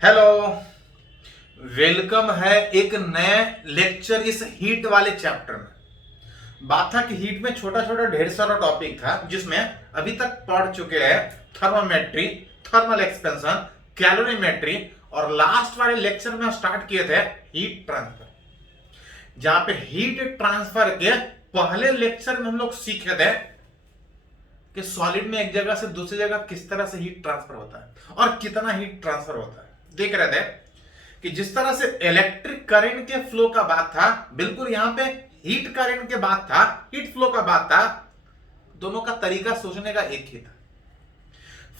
Hello. Welcome है एक नए लेक्चर इस हीट वाले चैप्टर में। बात था कि हीट में छोटा छोटा ढेर सारा टॉपिक था जिसमें अभी तक पढ़ चुके हैं थर्मोमेट्री, थर्मल एक्सपेंशन, कैलोरीमेट्री और लास्ट वाले लेक्चर में स्टार्ट किए थे हीट ट्रांसफर। जहां पे हीट ट्रांसफर के पहले लेक्चर में हम लोग सीखे थे कि सॉलिड में एक जगह से दूसरी जगह किस तरह से हीट ट्रांसफर होता है और कितना हीट ट्रांसफर होता है। देख रहे थे कि जिस तरह से इलेक्ट्रिक करंट के फ्लो का बात था, बिल्कुल यहां पे हीट करंट के बात था, हीट फ्लो का बात था। दोनों का तरीका सोचने का एक ही था,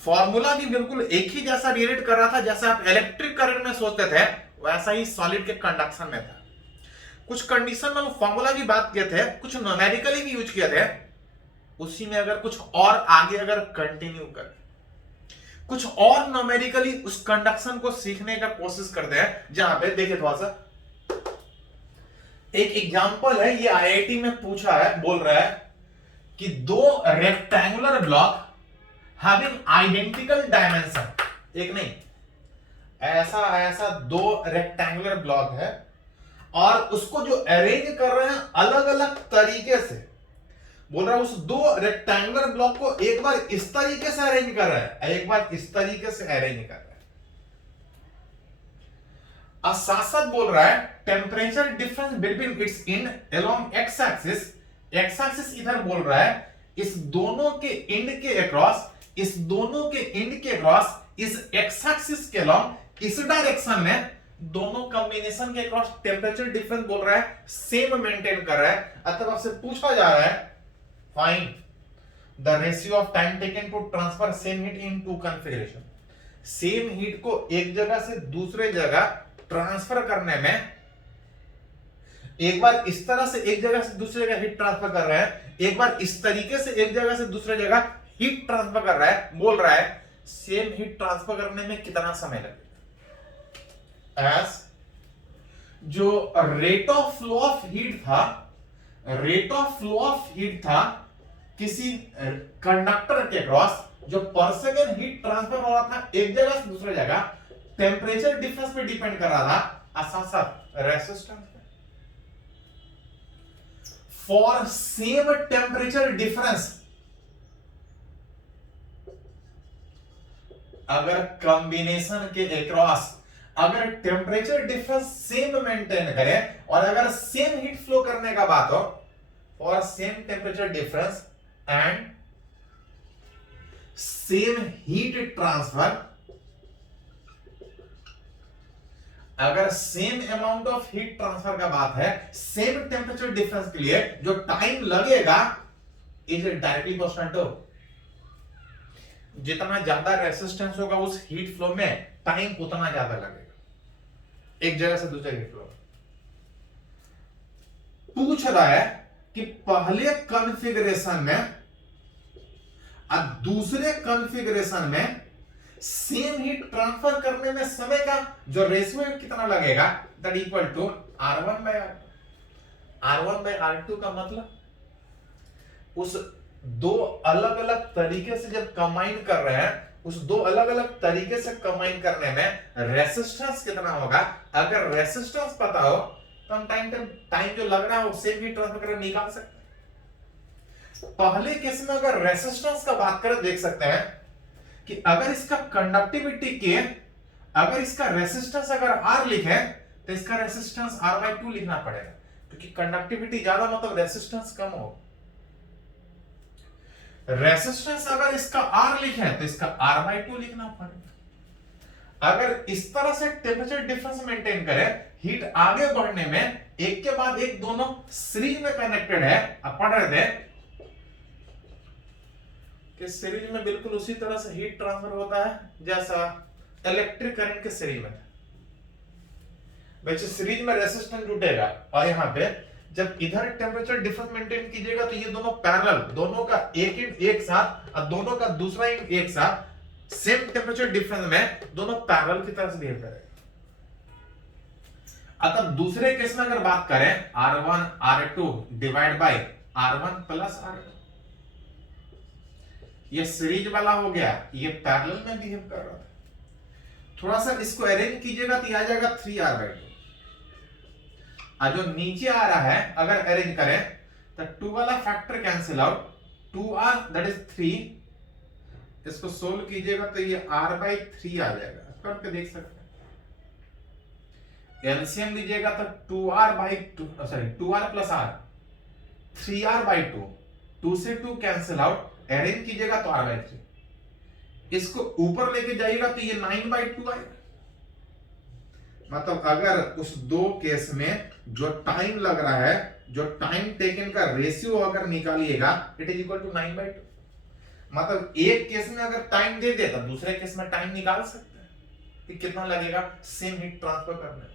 फॉर्मूला भी बिल्कुल एक ही जैसा रिलेट कर रहा था। जैसा आप इलेक्ट्रिक करंट में सोचते थे वैसा ही सॉलिड के कंडक्शन में था। कुछ कंडीशन में फॉर्मूला की बात किए थे, कुछ न्यूमेरिकली भी यूज किए थे। उसी में अगर कुछ और आगे अगर कंटिन्यू कर कुछ और न्यूमेरिकली उस कंडक्शन को सीखने का कोशिश करते हैं। जहां पे देखिए थोड़ा सा एक एग्जांपल है, ये आईआईटी में पूछा है, बोल रहा है कि दो rectangular block having identical dimension, एक नहीं ऐसा ऐसा दो रेक्टेंगुलर ब्लॉक है और उसको जो अरेंज कर रहे हैं अलग अलग तरीके से। बोल रहा है उस दो रेक्टेंगुलर ब्लॉक को एक बार इस तरीके से अरेंज कर रहा है, एक बार इस तरीके से अरेंज कर रहा है। साथ साथ बोल रहा है temperature difference between its end along x axis. X axis इधर बोल रहा है इस दोनों के इंड के अक्रॉस, इस दोनों के इंड के अक्रॉस, इस एक्स एक्सिस के अलोंग इस डायरेक्शन में दोनों कॉम्बिनेशन के अक्रॉस टेम्परेचर डिफरेंस बोल रहा है सेम मेंटेन कर रहा है। अतः आपसे पूछा जा रहा है find the ratio of time taken to transfer same heat in two configuration. Same heat को एक जगह से दूसरे जगह ट्रांसफर करने में, एक बार इस तरह से एक जगह से दूसरी जगह हीट ट्रांसफर कर रहे हैं, एक बार इस तरीके से एक जगह से दूसरी जगह हीट ट्रांसफर कर रहा है। बोल रहा है सेम हीट ट्रांसफर करने में कितना समय लगेगा। एस जो rate of flow of heat था, rate of flow of heat था किसी कंडक्टर के क्रॉस, जो पर सेकेंड हीट ट्रांसफर हो रहा था एक जगह से दूसरी जगह, टेम्परेचर डिफरेंस पे डिपेंड कर रहा था, साथ साथ रेसिस्टेंस पे। फॉर सेम टेम्परेचर डिफरेंस, अगर कॉम्बिनेशन के अक्रॉस अगर टेम्परेचर डिफरेंस सेम मेंटेन करें और अगर सेम हीट फ्लो करने का बात हो, for same temperature difference and same heat transfer, अगर same amount of heat transfer का बात है, सेम टेम्परेचर डिफरेंस के लिए जो टाइम लगेगा इज डायरेक्टली प्रोपोर्शनल टू जितना ज्यादा रेसिस्टेंस होगा उस हीट फ्लो में टाइम उतना ज्यादा लगेगा एक जगह से दूसरे हीट फ्लो। पूछ रहा है कि पहले कॉन्फ़िगरेशन में और दूसरे कॉन्फ़िगरेशन में सेम हीट ट्रांसफर करने में समय का जो रेशियो कितना लगेगा, that equal to R1 by R2। R1 by R2 का मतलब उस दो अलग अलग तरीके से जब कंबाइन कर रहे हैं, उस दो अलग अलग तरीके से कंबाइन करने में रेसिस्टेंस कितना होगा। अगर रेसिस्टेंस पता हो तो हम टाइम जो लग रहा है सेम हीट ट्रांसफर करके निकाल सकते हैं। पहले केस में अगर रेसिस्टेंस का बात करें, देख सकते हैं कि अगर इसका कंडक्टिविटी के, अगर इसका रेसिस्टेंस अगर R लिखे तो इसका रेसिस्टेंस R/2 लिखना पड़ेगा, क्योंकि कंडक्टिविटी ज्यादा मतलब रेसिस्टेंस कम हो। रेसिस्टेंस अगर इसका R लिखे तो इसका R/2 लिखना पड़ेगा। अगर इस तरह से टेम्परेचर डिफरेंस मेंटेन करें, हीट आगे बढ़ने में एक के बाद एक दोनों सीरीज में कनेक्टेड है। अब पढ़ रहे थे कि सीरीज में बिल्कुल उसी तरह से हीट ट्रांसफर होता है जैसा इलेक्ट्रिक करंट के सीरीज में। वैसे सीरीज में रेसिस्टेंस जुटेगा और यहां पे जब इधर टेम्परेचर डिफरेंस मेंटेन कीजिएगा तो ये दोनों पैरेलल, दोनों का एक इंड एक साथ और दोनों का दूसरा इंड एक साथ, सेम टेम्परेचर डिफरेंस में दोनों पैरेलल की तरह से बिहेव करेगा। अतः दूसरे केस में अगर बात करें R1 R2 divide by R1 plus R2, ये सीरीज वाला हो गया, ये पैरेलल में बिहेव कर रहा था। थोड़ा सा इसको अरेंज कीजिएगा तो आ जाएगा 3r/2। जो नीचे आ रहा है अगर अरेंज करें तो 2 वाला factor cancel out, 2r that is 3, इसको सोल्व कीजिएगा तो ये r/3 आ जाएगा। करके देख सकते हैं। एलसीएम लीजिएगा तो 2r/2 sorry 2r + r 3r/2, 2 से 2 कैंसिल आउट, अरेंज कीजिएगा तो r/3, इसको ऊपर लेके जाइएगा तो ये 9/2 आएगा। मतलब अगर उस दो केस में जो टाइम लग रहा है, जो टाइम टेकन का रेशियो अगर निकालिएगा, इट इज इक्वल टू 9/2। मतलब एक केस में अगर टाइम दे देता, दूसरे केस में टाइम निकाल सकते हैं कि कितना लगेगा सेम हीट ट्रांसफर करने में।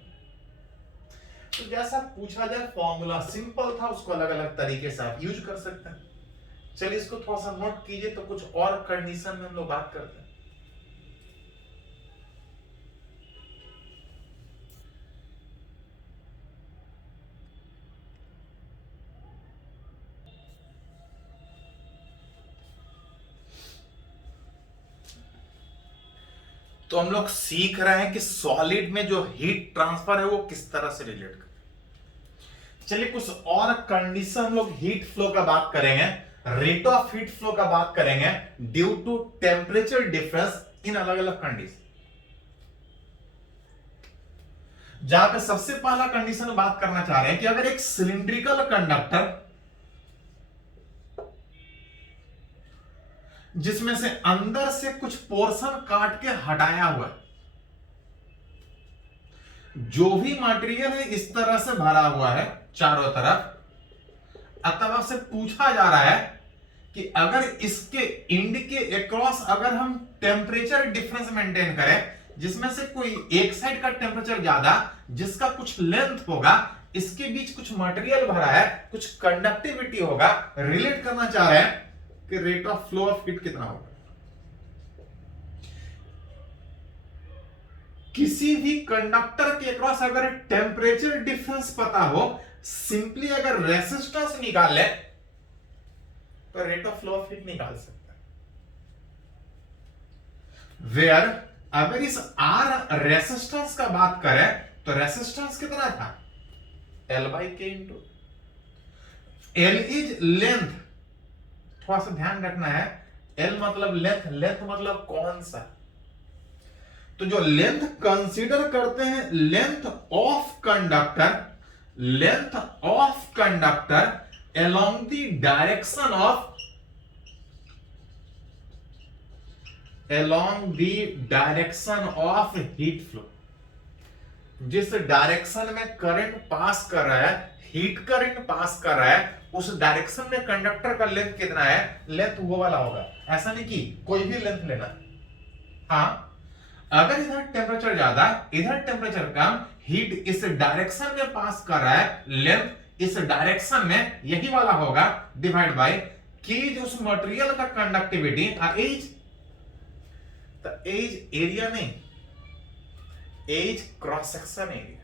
तो जैसा पूछा जाए, फॉर्मूला सिंपल था, उसको अलग अलग तरीके से आप यूज कर सकते हैं। चलिए इसको थोड़ा सा नोट कीजिए, तो कुछ और कंडीशन में हम लोग बात करते हैं। तो हम लोग सीख रहे हैं कि सॉलिड में जो हीट ट्रांसफर है वो किस तरह से रिलेट करें। चलिए कुछ और कंडीशन हम लोग हीट फ्लो का बात करेंगे, रेट ऑफ हीट फ्लो का बात करेंगे due to temperature difference in अलग अलग कंडीशन। जहां पे सबसे पहला कंडीशन बात करना चाह रहे हैं कि अगर एक सिलिंड्रिकल कंडक्टर जिसमें से अंदर से कुछ पोर्शन काट के हटाया हुआ है, जो भी मटेरियल है इस तरह से भरा हुआ है चारों तरफ, अथवा से पूछा जा रहा है कि अगर इसके एंड के अक्रॉस अगर हम टेम्परेचर डिफरेंस मेंटेन करें, जिसमें से कोई एक साइड का टेम्परेचर ज्यादा, जिसका कुछ लेंथ होगा, इसके बीच कुछ मटेरियल भरा है, कुछ कंडक्टिविटी होगा, रिलेट करना चाह रहे हैं कि rate of flow of heat कितना होगा। किसी भी कंडक्टर के अक्रॉस अगर टेम्परेचर डिफरेंस पता हो, सिंपली अगर रेसिस्टेंस निकाल ले तो rate of flow of heat निकाल सकते हैं। वेयर अगर इस आर रेसिस्टेंस का बात करें तो रेसिस्टेंस कितना था, L/K into L is length. थोड़ा सा ध्यान रखना है, L मतलब लेंथ, लेंथ मतलब कौन सा, तो जो लेंथ कंसीडर करते हैं, length of conductor, length of conductor along the direction of, along the direction of heat flow। जिस डायरेक्शन में करंट पास कर रहा है, हीट करंट पास कर रहा है, उस डायरेक्शन में कंडक्टर का लेंथ कितना है, लेंथ वो वाला होगा। ऐसा नहीं कि कोई भी लेंथ लेना। हाँ, अगर इधर टेम्परेचर ज्यादा, इधर टेम्परेचर कम, हीट इस डायरेक्शन में पास कर रहा है, लेंथ इस डायरेक्शन में यही वाला होगा, डिवाइड बाय के उस मटेरियल का कंडक्टिविटी, एज, तो एज एरिया नहीं, A is cross section area.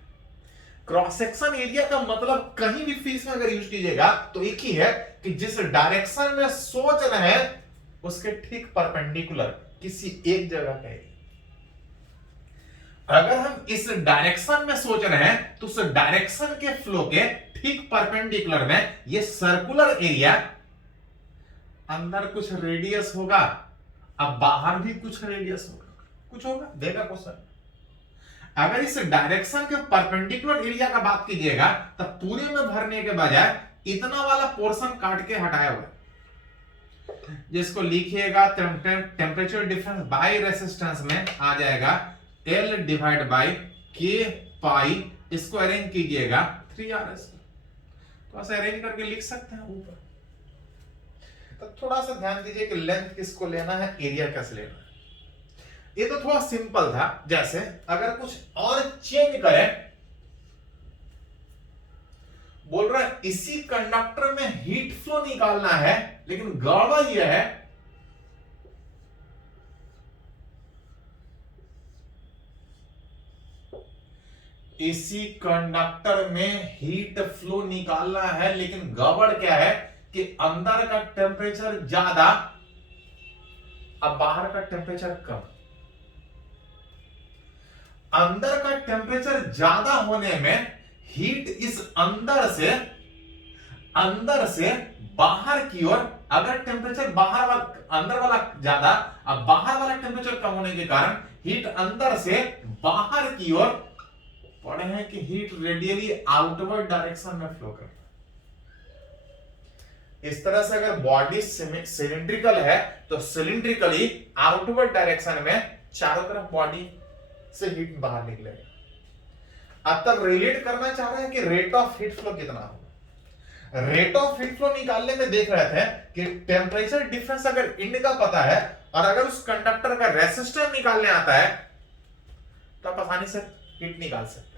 Cross section area का मतलब कहीं भी फिजिक्स में अगर यूज कीजिएगा तो एक ही है कि जिस डायरेक्शन में सोच रहे हैं उसके ठीक परपेंडिकुलर किसी एक जगह का एरिया। अगर हम इस डायरेक्शन में सोच रहे हैं तो उस डायरेक्शन के फ्लो के ठीक परपेंडिकुलर में ये सर्कुलर एरिया, अंदर कुछ रेडियस होगा, अब बाहर भी कुछ रेडियस होगा, कुछ होगा, देगा क्वेश्चन। अगर इस डायरेक्शन के परपेंडिकुलर एरिया का बात कीजिएगा तो पूरे में भरने के बजाय इतना वाला पोर्शन काट के हटाया हुआ है, जिसको लिखिएगा टेम्परेचर डिफरेंस बाय रेसिस्टेंस में आ जाएगा L डिवाइड बाय K पाई, इसको अरेंज कीजिएगा 3RS। तो ऐसे अरेंज करके लिख सकते हैं ऊपर। तो थोड़ा सा ध्यान दीजिए कि लेंथ किसको लेना है, एरिया कैसे लेना है। ये तो थोड़ा सिंपल था। जैसे अगर कुछ और चेंज करें, बोल रहा है इसी कंडक्टर में हीट फ्लो निकालना है, लेकिन गड़बड़ यह है इसी कंडक्टर में हीट फ्लो निकालना है, लेकिन गड़बड़ क्या है कि अंदर का टेम्परेचर ज्यादा, अब बाहर का टेम्परेचर कम। अंदर का टेम्परेचर ज्यादा होने में हीट इस अंदर से बाहर की ओर, अगर टेम्परेचर बाहर वाला अंदर वाला ज्यादा और बाहर वाला टेम्परेचर कम होने के कारण हीट अंदर से बाहर की ओर, पढ़े हैं कि हीट रेडियली आउटवर्ड डायरेक्शन में फ्लो करता है। इस तरह से अगर बॉडी सिलिंड्रिकल है तो सिलिंड्रिकली आउटवर्ड डायरेक्शन में चारों तरफ बॉडी से हीट बाहर निकलेगा। अब तक रिलेट करना चाह रहे हैं कि रेट ऑफ हीट फ्लो कितना होगा। रेट ऑफ हीट फ्लो निकालने में देख रहे थे कि टेम्परेचर डिफरेंस अगर इंड का पता है और अगर उस कंडक्टर का रेसिस्टेंस निकालने आता है तो आप आसानी से हीट निकाल सकते हैं।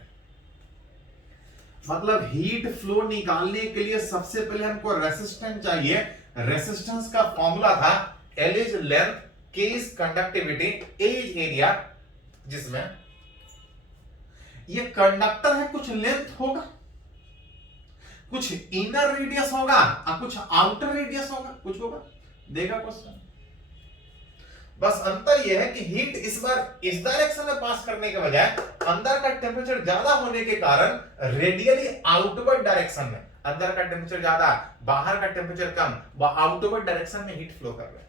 मतलब हीट फ्लो निकालने के लिए सबसे पहले हमको रेसिस्टेंस चाहिए। रेसिस्टेंस का फॉर्मूला था L is length, K is conductivity, A is area, जिसमें ये कंडक्टर है, कुछ लेंथ होगा, कुछ इनर रेडियस होगा और कुछ आउटर रेडियस होगा, कुछ होगा, देगा क्वेश्चन। बस अंतर यह है कि हीट इस बार इस डायरेक्शन में पास करने के बजाय अंदर का टेम्परेचर ज्यादा होने के कारण रेडियली आउटवर्ड डायरेक्शन में, अंदर का टेम्परेचर ज्यादा बाहर का टेम्परेचर कम, वह आउटवर्ड डायरेक्शन में हीट फ्लो कर रहा है।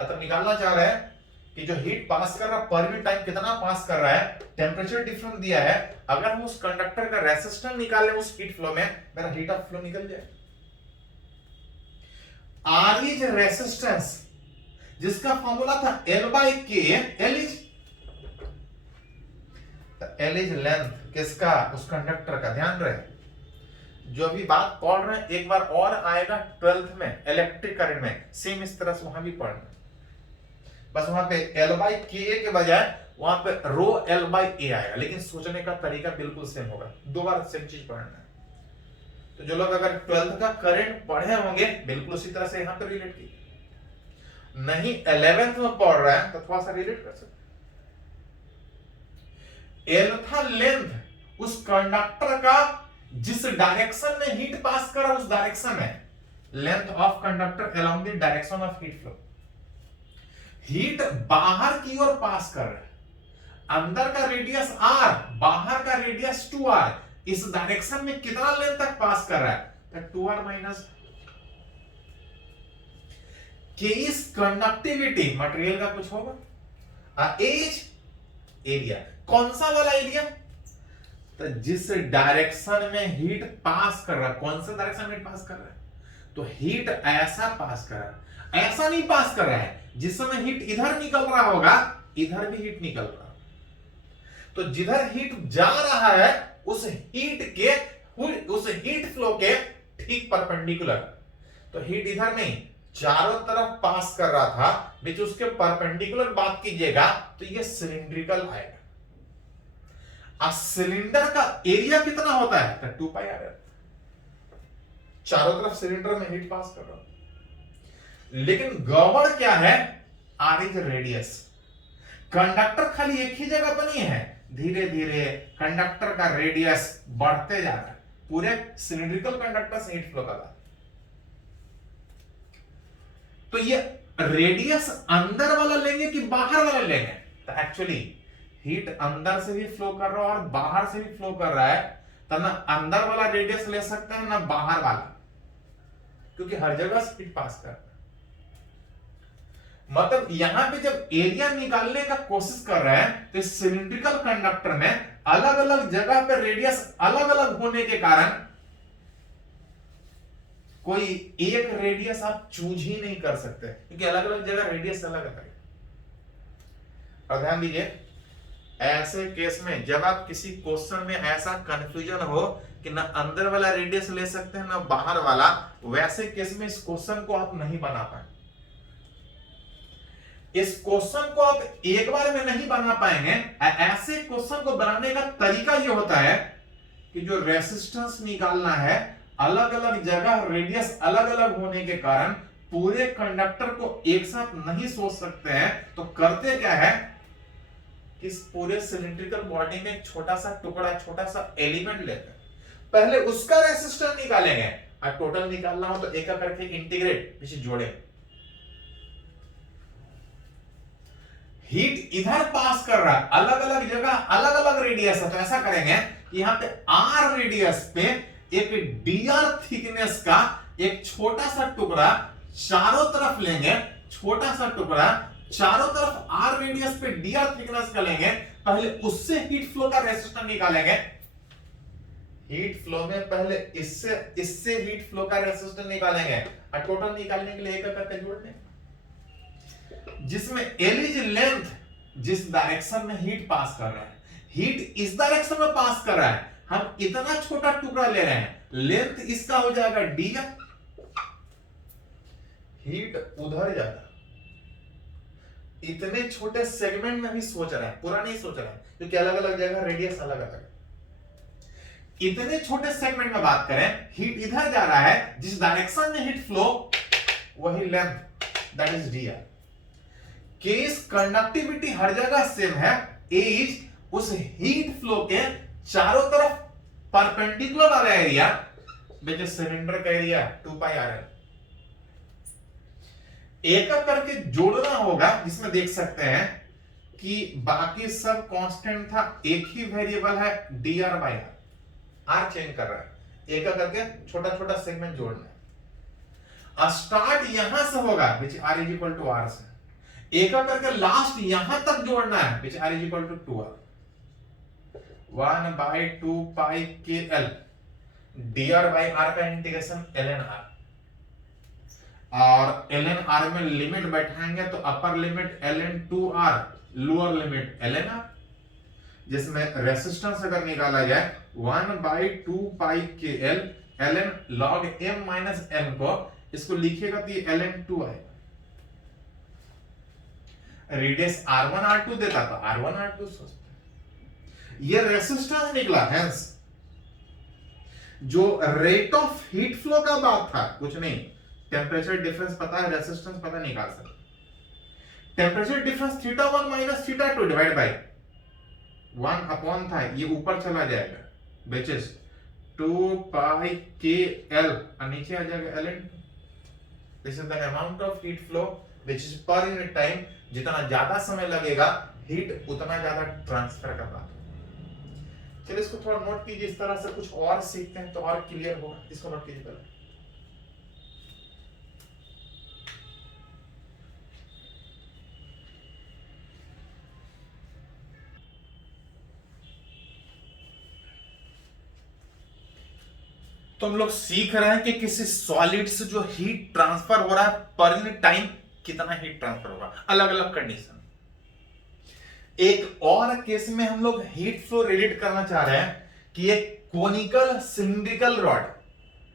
अतः निकालना चाह रहे हैं कि जो हीट पास कर रहा है पर यूनिट टाइम कितना पास कर रहा है, टेम्परेचर डिफरेंस दिया है, अगर हम उस कंडक्टर का रेसिस्टेंस निकाल लें उस हीट फ्लो में, मेरा हीट ऑफ फ्लो निकल जाए। R इज रेसिस्टेंस, जिसका फॉर्मूला था L by K, L is length किसका, उस कंडक्टर का। ध्यान रहे जो अभी बात पढ़ रहे हैं एक बार और आएगा 12th में इलेक्ट्रिक करंट में, सेम इस तरह से वहां भी पढ़ना। बस वहां पे L by K के बजाय वहां पे रो L by A आएगा, लेकिन सोचने का तरीका बिल्कुल सेम होगा, दो बार सेम चीज पढ़ना है। तो जो लोग अगर 12th का करंट पढ़े होंगे बिल्कुल उसी तरह से यहां पे रिलेट कीजिए, नहीं 11th में पढ़ रहा है तो थोड़ा सा रिलेट कर सकते। L था लेंथ उस कंडक्टर का जिस डायरेक्शन में हीट पास कर रहा उस डायरेक्शन में, length of conductor along the direction of heat flow. Heat बाहर की ओर पास कर रहा है, अंदर का रेडियस r, बाहर का रेडियस 2r, इस डायरेक्शन में कितना लेंथ तक पास कर रहा है, 2r minus. K is conductivity, material का कुछ होगा, A इज एरिया, कौन सा वाला एरिया, तो जिस डायरेक्शन में हीट पास कर रहा है, कौन सा डायरेक्शन में हीट पास कर रहा है, तो हीट ऐसा पास कर रहा है, ऐसा नहीं पास कर रहा है जिस समय हीट इधर निकल रहा होगा इधर भी हीट निकल रहा है। तो जिधर हीट जा रहा है उस हीट फ्लो के ठीक परपेंडिकुलर, तो हीट इधर नहीं चारों तरफ पास कर रहा था, बीच उसके परपेंडिकुलर बात कीजिएगा तो ये सिलिंड्रिकल आएगा। सिलिंडर का एरिया कितना होता है, तो 2 पाई आर, चारों तरफ सिलिंडर में हीट पास कर रहा हूं, लेकिन गड़बड़ क्या है, आर इज रेडियस। कंडक्टर खाली एक ही जगह पर नहीं है, धीरे धीरे कंडक्टर का रेडियस बढ़ते जा रहा है, पूरे सिलिंड्रिकल कंडक्टर से हीट फ्लो कर रहा है। तो ये रेडियस अंदर वाला लेंगे कि बाहर वाला लेंगे, तो एक्चुअली हीट अंदर से भी फ्लो कर रहा है और बाहर से भी फ्लो कर रहा है, तो ना अंदर वाला रेडियस ले सकते हैं ना बाहर वाला, क्योंकि हर जगह से हीट पास कर रहा है। मतलब यहां पे जब एरिया निकालने का कोशिश कर रहे हैं तो इस सिलिंड्रिकल कंडक्टर में अलग अलग जगह पे रेडियस अलग अलग होने के कारण कोई एक रेडियस आप चूज ही नहीं कर सकते, क्योंकि अलग अलग जगह रेडियस अलग अलग है। और ध्यान दीजिए ऐसे केस में जब आप किसी क्वेश्चन में ऐसा कंफ्यूजन हो कि ना अंदर वाला रेडियस ले सकते हैं ना बाहर वाला, वैसे केस में इस क्वेश्चन को आप नहीं बना पाए। इस क्वेश्चन को आप एक बार में नहीं बना पाएंगे। ऐसे क्वेश्चन को बनाने का तरीका यह होता है कि जो रेसिस्टेंस निकालना है, अलग अलग जगह रेडियस अलग अलग होने के कारण पूरे कंडक्टर को एक साथ नहीं सोच सकते हैं, तो करते क्या है, इस पूरे सिलिंड्रिकल बॉडी में एक छोटा सा टुकड़ा, छोटा सा एलिमेंट लेते हैं, पहले उसका रेसिस्टेंस निकालेंगे और टोटल निकालना हो तो एक एक करके इंटीग्रेट, पीछे जोड़े। हीट इधर पास कर रहा है, अलग अलग जगह अलग अलग रेडियस है, तो ऐसा करेंगे कि यहां पे आर रेडियस पे एक dr थिकनेस का एक छोटा सा टुकड़ा चारों तरफ लेंगे, छोटा सा टुकड़ा चारों तरफ आर रेडियस पे dr थिकनेस का लेंगे, पहले उससे हीट फ्लो का रेजिस्टेंस निकालेंगे। हीट फ्लो में पहले इससे हीट फ्लो का रेजिस्टेंस निकालेंगे और टोटल निकालने के लिए एक करके जोड़ देंगे, जिसमें L इज लेंथ, जिस डायरेक्शन में हीट पास कर रहा है, हीट इस डायरेक्शन में पास कर रहा है, हम इतना छोटा टुकड़ा ले रहे हैं, लेंथ इसका हो जाएगा dr, हीट उधर जाएगा। इतने छोटे सेगमेंट में भी सोच रहे हैं, पूरा नहीं सोच रहे हैं, क्योंकि अलग अलग जगह रेडियस अलग अलग है। इतने छोटे सेगमेंट में बात करें, हीट इधर जा रहा है, जिस डायरेक्शन में हीट फ्लो वही length, that is dr। Case conductivity हर जगह सेम है, A इज उस हीट फ्लो के चारों तरफ परपेंडिकुलर आ रहा है एरिया, विच इज सिलेंडर का एरिया 2 पाई r है। एक एक करके जोड़ना होगा, जिसमें देख सकते हैं कि बाकी सब कांस्टेंट था, एक ही वेरिएबल है dr बाई r चेंज कर रहा है, एक एक करके छोटा छोटा सेगमेंट जोड़ना है। स्टार्ट यहां से होगा which r is equal to r से, एक एक करके लास्ट यहां तक जोड़ना है which r is equal to 2r, 1 by 2 pi K L dr by r का इंटीग्रेशन ln r, और ln r में लिमिट बैठाएंगे तो upper limit ln 2r, lower limit ln r, जिसमें रेसिस्टेंस अगर निकाला जाए 1 by 2 pi K L ln log m minus m को इसको लिखिएगा तो ये ln 2 आएगा। रेडियस r1 r2 देता था, r1 r2 सोचते, ये रेसिस्टेंस निकला, हेंस जो रेट ऑफ हीट फ्लो का बात था, कुछ नहीं, टेम्परेचर डिफरेंस पता है, रेसिस्टेंस पता, निकाल सकते। Temperature difference θ1 minus θ2 divide by 1 upon था, ये ऊपर चला जाएगा, which is 2 pi K L और नीचे आ जाएगा ln 2। This is the amount of heat flow which is per unit time, जितना ज्यादा समय लगेगा हीट उतना ज्यादा ट्रांसफर कर रहा है। चलिए इसको थोड़ा नोट कीजिए, इस तरह से कुछ और सीखते हैं तो और क्लियर होगा, इसको नोट कीजिए पहले। तो हम लोग सीख रहे हैं कि किसी सॉलिड से जो हीट ट्रांसफर हो रहा है पर यूनिट टाइम कितना हीट ट्रांसफर हो रहा है, अलग अलग कंडीशन। एक और केस में हम लोग हीट फ्लो रिलेट करना चाह रहे हैं कि एक कोनिकल सिलिंड्रिकल रॉड,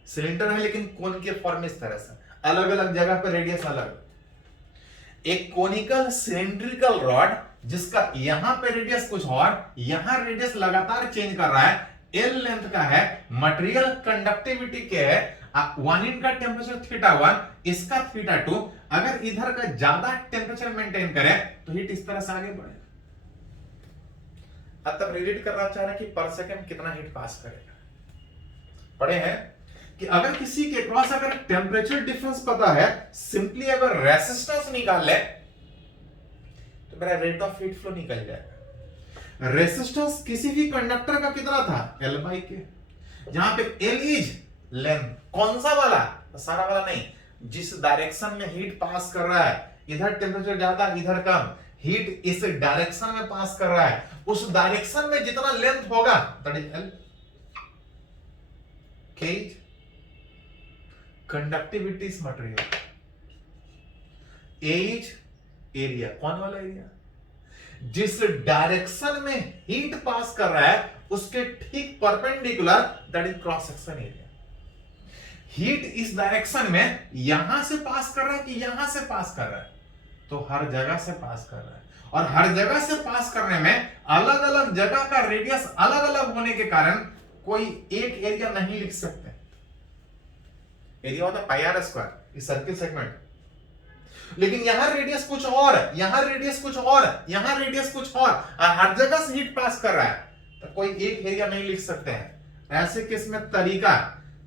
सिलेंडर है लेकिन कोन के फॉर्म में, इस तरह से अलग अलग जगह पर रेडियस अलग, एक कोनिकल सिलिंड्रिकल रॉड जिसका यहां पे रेडियस कुछ और, यहां रेडियस लगातार चेंज कर रहा है, L लेंथ का है, मटेरियल कंडक्टिविटी के है, 1 इनका टेम्परेचर θ1, इसका θ2, अगर इधर का ज्यादा टेम्परेचर मेंटेन करें तो हीट इस तरह से आगे बढ़ेगा। अब तक रिलेट करना चाह रहे हैं कि पर सेकंड कितना हीट पास करेगा। पढ़े हैं कि अगर किसी के क्रॉस अगर टेम्परेचर डिफरेंस पता है, सिंपली अगर रेसिस्टेंस निकाल ले तो मेरा रेट ऑफ हीट फ्लो निकल जाएगा। रेसिस्टेंस किसी भी कंडक्टर का कितना था, L बाई के, जहां पे L इज लेंथ, कौन सा वाला, सारा वाला नहीं, जिस डायरेक्शन में हीट पास कर रहा है, इधर टेम्परेचर ज्यादा इधर कम, हीट इस डायरेक्शन में पास कर रहा है, उस डायरेक्शन में जितना लेंथ होगा that is L। K is conductivity is material, A is area, कौन वाला एरिया, जिस डायरेक्शन में हीट पास कर रहा है उसके ठीक perpendicular, that is cross section area. Heat इस डायरेक्शन में यहां से पास कर रहा है कि यहां से पास कर रहा है, तो हर जगह से पास कर रहा है, और हर जगह से पास करने में अलग अलग जगह का रेडियस अलग अलग होने के कारण कोई एक एरिया नहीं लिख सकते। एरिया होता है पाई आर स्क्वायर, इस सर्किल सेगमेंट, लेकिन यहां रेडियस कुछ और, यहां रेडियस कुछ और, यहां रेडियस कुछ और हर जगह से हीट पास कर रहा है, तो कोई एक एरिया नहीं लिख सकते हैं। ऐसे केस में तरीका,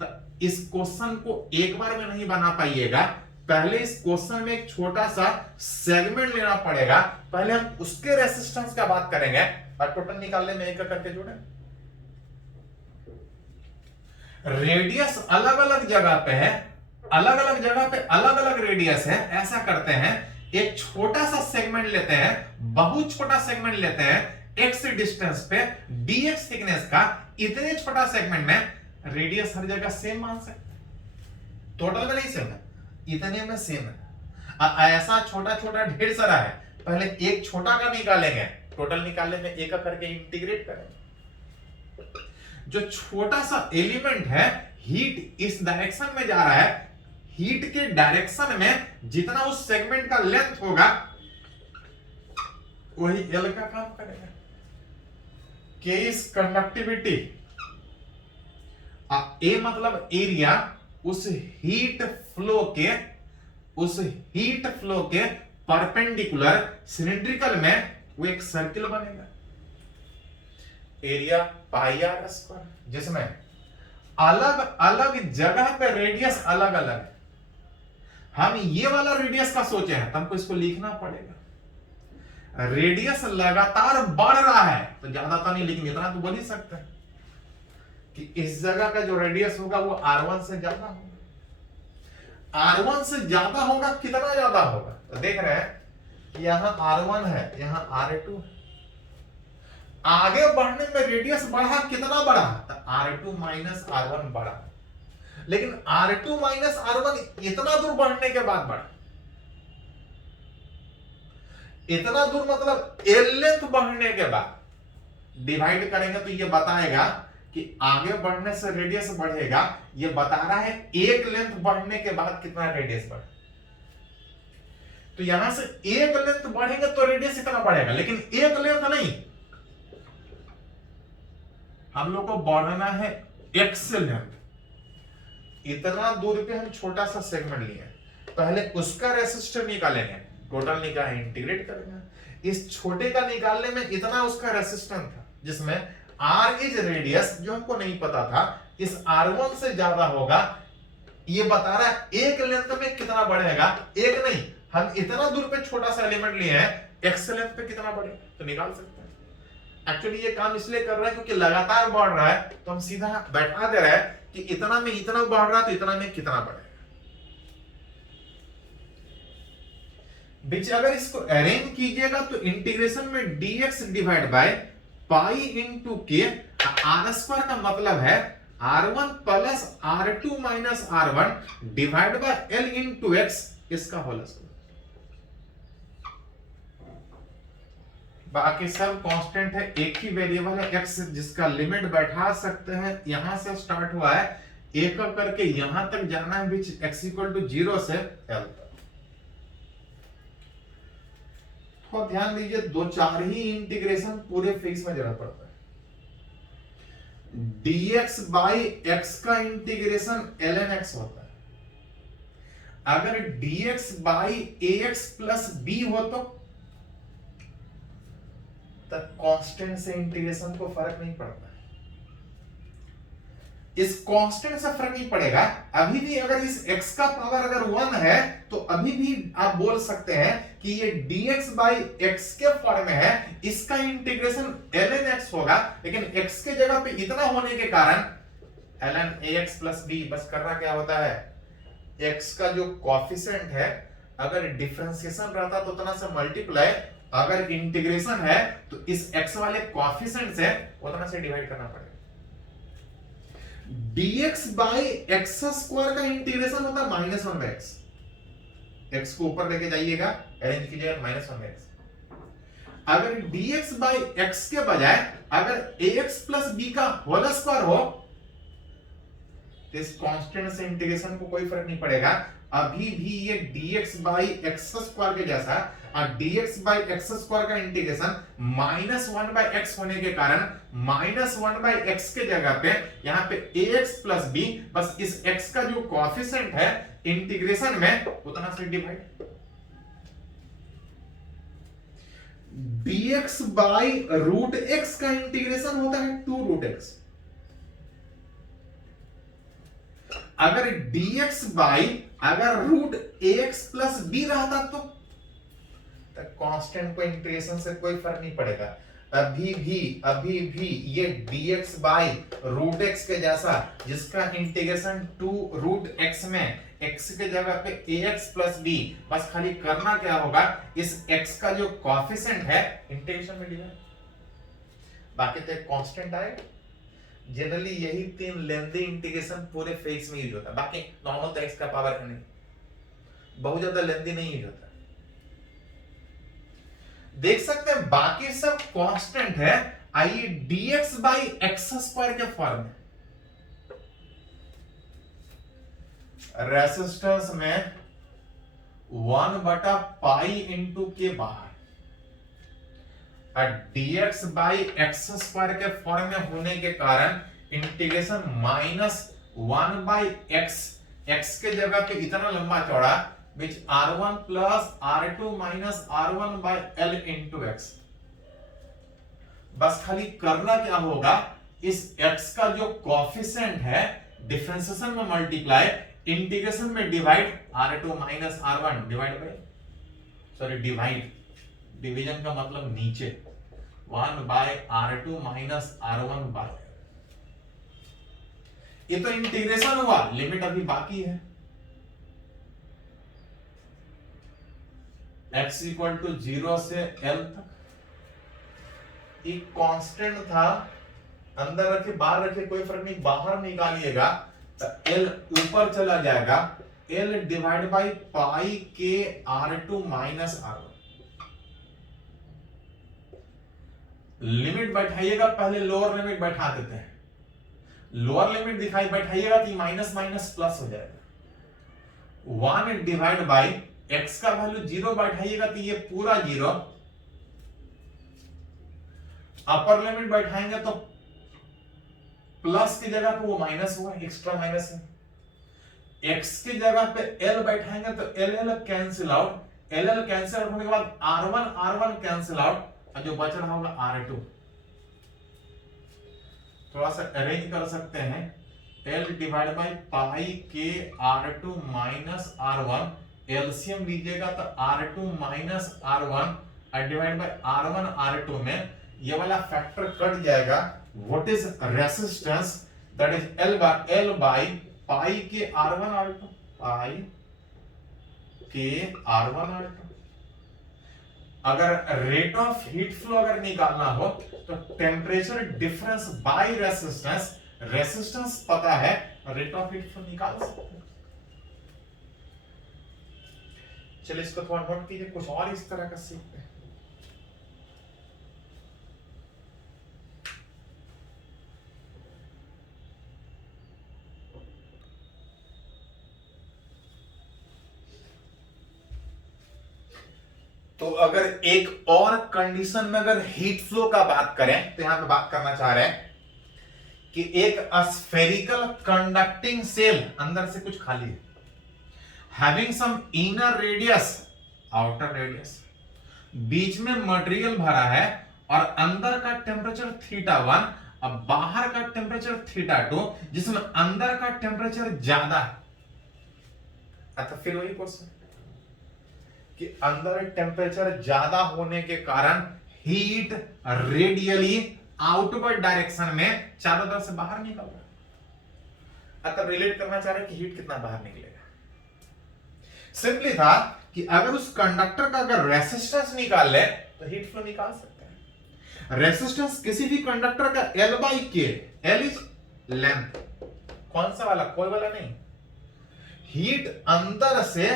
तो इस क्वेश्चन को एक बार में नहीं बना पाइएगा, पहले इस क्वेश्चन में एक छोटा सा सेगमेंट लेना पड़ेगा, पहले हम उसके रेसिस्टेंस का बात करेंगे और टोटल निकालने में एक करके जोड़े। रेडियस अलग अलग जगह पे है, अलग अलग जगह पे अलग अलग रेडियस है। ऐसा करते हैं, एक छोटा सा सेगमेंट लेते हैं, बहुत छोटा सेगमेंट लेते हैं x डिस्टेंस पे dx थिकनेस का। इतने छोटा सेगमेंट में रेडियस हर जगह सेम मान सकते हैं, टोटल में नहीं सेम है, इतने में सेम है। ऐसा छोटा छोटा ढेर सारा है, पहले एक छोटा का निकालेंगे, टोटल निकालने में एक करके इंटीग्रेट करेंगे। जो छोटा सा एलिमेंट है, हीट इस डायरेक्शन में जा रहा है, हीट के डायरेक्शन में जितना उस सेगमेंट का लेंथ होगा वही एल का काम करेगा। के इज कंडक्टिविटी, ए मतलब एरिया, उस हीट फ्लो के परपेंडिकुलर सिलिंड्रिकल में वो एक सर्किल बनेगा, एरिया पाई आर स्क्वायर, जिसमें अलग अलग जगह पे रेडियस अलग अलग है। हम ये वाला रेडियस का सोचे हैं, तुमको इसको लिखना पड़ेगा। रेडियस लगातार बढ़ रहा है तो ज्यादा तो नहीं, लेकिन इतना तो बोल ही सकते हैं कि इस जगह का जो रेडियस होगा वो R1 से ज्यादा होगा। R1 से ज्यादा होगा, कितना ज्यादा होगा? तो देख रहे हैं यहां R1 है, यहां R2 है। आगे बढ़ने में रेडियस बढ़ा, कितना बढ़ा? तो R2 माइनस R1 बढ़ा, लेकिन R2 माइनस R1 इतना दूर बढ़ने के बाद बढ़ा। इतना दूर मतलब एल लेंथ बढ़ने के बाद डिवाइड करेंगे तो ये बताएगा कि आगे बढ़ने से रेडियस बढ़ेगा। ये बता रहा है एक लेंथ बढ़ने के बाद कितना रेडियस बढ़े। तो यहां से एक लेंथ बढ़ेंगे तो रेडियस इतना बढ़ेगा, लेकिन एक लेंथ नहीं, हम लोग को बढ़ना है एक्स लेंथ। इतना दूर पे हम छोटा सा सेगमेंट लिए, पहले उसका रेसिस्टर निकालेंगे, टोटल निकाल इंटीग्रेट करेंगे। इस छोटे का निकालने में इतना उसका रेसिस्टेंस था, जिसमें R इज रेडियस, जो हमको नहीं पता था, इस R1 से ज्यादा होगा। ये बता रहा है एक लेंथ में कितना बढ़ेगा, एक नहीं, हम इतना दूर पे छोटा सा एलिमेंट लिए हैं, एक्स लेंथ पे कितना बढ़ेगा तो निकाल सकते हैं। एक्चुअली ये काम इसलिए कर रहा है क्योंकि लगातार बढ़ रहा है, तो हम सीधा बैठा दे रहे हैं कि इतना में इतना बढ़ रहा है तो इतना में कितना बढ़ेगा। बीच अगर इसको अरेंज कीजिएगा तो इंटीग्रेशन में dx divide by pi into के, आर स्क्वायर का मतलब है R1 plus R2 minus R1 divide by L into x, इसका होल स्क्वायर। बाकी सब कांस्टेंट है, एक ही वेरिएबल है x, जिसका लिमिट बैठा सकते हैं। यहां से स्टार्ट हुआ है, एक करके यहां तक जाना है, विच x इक्वल टू 0 से L तक। तो ध्यान दीजिए, दो चार ही इंटीग्रेशन पूरे फिक्स में जरूरत पड़ता है। dx बाई x का इंटीग्रेशन ln x होता है। अगर dx by ax plus b हो तो कांस्टेंट से इंटीग्रेशन को फर्क नहीं पड़ता है। इस कांस्टेंट से फर्क नहीं पड़ेगा। अभी भी अगर इस x का पावर अगर 1 है तो अभी भी आप बोल सकते हैं कि ये dx बाई x के फॉर्म में है, इसका इंटीग्रेशन ln x होगा, लेकिन x के जगह पे इतना होने के कारण ln ax प्लस b, बस करना क्या होता है, x का जो कोएफिशिएंट है अगर डिफरेंशिएशन रहता तो उतना से मल्टीप्लाई, अगर इंटीग्रेशन है तो इस x वाले कोएफिशिएंट से उतना से डिवाइड करना पड़ेगा। dx बाई x स्क्वायर का इंटीग्रेशन होता है माइनस 1 बाई एक्स। x को ऊपर लेके जाइएगा, अरेंज कीजिएगा माइनस 1 बाई एक्स। अगर dx बाई x के बजाय अगर ax प्लस b का होल स्क्वायर हो तो इस कांस्टेंट से इंटीग्रेशन को कोई फर्क नहीं पड़ेगा। अभी भी ये dx बाई एक्स स्क्वायर के जैसा, और dx बाई एक्स स्क्वायर का इंटीग्रेशन माइनस 1 बाई एक्स होने के कारण माइनस 1 बाई एक्स के जगह पे यहाँ पे ax प्लस b, बस इस x का जो कोएफिशिएंट है इंटीग्रेशन में उतना से divide. dx by root x का इंटीग्रेशन होता है 2 रूट x। अगर dx बाई अगर रूट ax प्लस बी रहता तो कांस्टेंट को इंटीग्रेशन से कोई फर्क नहीं पड़ेगा। अभी भी ये dx बाई रूट एक्स के जैसा, जिसका इंटीग्रेशन टू रूट एक्स में x के जगह पे ax प्लस बी, बस खाली करना क्या होगा, इस x का जो कॉफिशिएंट है इंटीग्रेशन में डिवाइड, बाकी तो एक कांस्टेंट आएगा। जनरली यही तीन लेंथी इंटीग्रेशन पूरे फिजिक्स में यूज होता है, बाकी नॉर्मल तो x का पावर है नहीं, बहुत ज्यादा लेंथी नहीं यूज होता। देख सकते हैं बाकी सब कांस्टेंट है। आइए dx बाई एक्स स्क्वायर के फॉर्म में, रेसिस्टेंस में 1 बटा पाई इंटू के बाहर, dx बाई एक्स स्क्वायर के फॉर्म में होने के कारण इंटीग्रेशन माइनस 1 बाई एक्स के जगह पे इतना लंबा चौड़ा, which r1 plus r2 minus r1 by l into x। बस खाली करना क्या होगा, इस x का जो कॉफिशिएंट है डिफरेंशिएशन में मल्टीप्लाई, इंटीग्रेशन में divide, r2 minus r1 divide by, sorry divide, division का मतलब नीचे, 1 bye r2 minus r1 bye, ये तो इंटीग्रेशन हुआ, लिमिट अभी बाकी है। x इक्वल टू 0 से l तक, एक कांस्टेंट था, अंदर रखे बाहर रखे कोई फर्क नहीं, बाहर निकालिएगा तो l ऊपर चला जाएगा, l डिवाइड बाई पाई के r2 माइनस r1। लिमिट बैठाइएगा, पहले लोअर लिमिट बैठा देते हैं, लोअर लिमिट दिखाई बैठाइएगा तो माइनस माइनस प्लस हो जाएगा। 1 डिवाइड बाई x का वैल्यू 0 बैठाइएगा तो ये पूरा 0, अपर लिमिट बैठाएंगे तो प्लस की जगह पे वो माइनस हुआ, एक्स्ट्रा माइनस है। x की जगह पे l बैठाएंगे तो l cancel out, l cancel out होने के बाद r1 कैंसिल आउट, और जो बच रहा होगा r2। थोड़ा सा अरेंज कर सकते हैं, l डिवाइड बाई पाई के r2 माइनस r1, एलसीएम लीजिएगा तो r2 minus r1 divide by r1 r2 में ये वाला फैक्टर कट जाएगा। What is resistance, that is l by pi के r1 r2, पाई के r1 r2। अगर रेट ऑफ हीट फ्लो अगर निकालना हो तो temperature difference bye resistance, resistance पता है, रेट ऑफ हीट फ्लो निकाल सकते हैं। चलिए इसको थोड़ा नोट कीजिए, कुछ और इस तरह का सीखते हैं। तो अगर एक और कंडीशन में अगर हीट फ्लो का बात करें तो यहां पे बात करना चाह रहे हैं कि एक स्फेरिकल कंडक्टिंग सेल अंदर से कुछ खाली है, having some inner radius, outer radius, बीच में मटेरियल भरा है और अंदर का टेम्परेचर θ1 और बाहर का टेम्परेचर θ2, जिसमें अंदर का टेम्परेचर ज्यादा है। अच्छा फिर वही क्वेश्चन कि अंदर टेम्परेचर ज्यादा होने के कारण हीट रेडियली आउटवर्ड डायरेक्शन में चारों तरफ से बाहर निकल रहा है। अब रिलेट करना चाह रहे हैं कि हीट कितना बाहर निकलेगा। सिंपली था कि अगर उस कंडक्टर का अगर रेसिस्टेंस निकाल ले तो हीट फ्लो निकाल सकते हैं। रेसिस्टेंस किसी भी कंडक्टर का L बाई के, L इज लेंथ, कौन सा वाला, कोई वाला नहीं। हीट अंदर से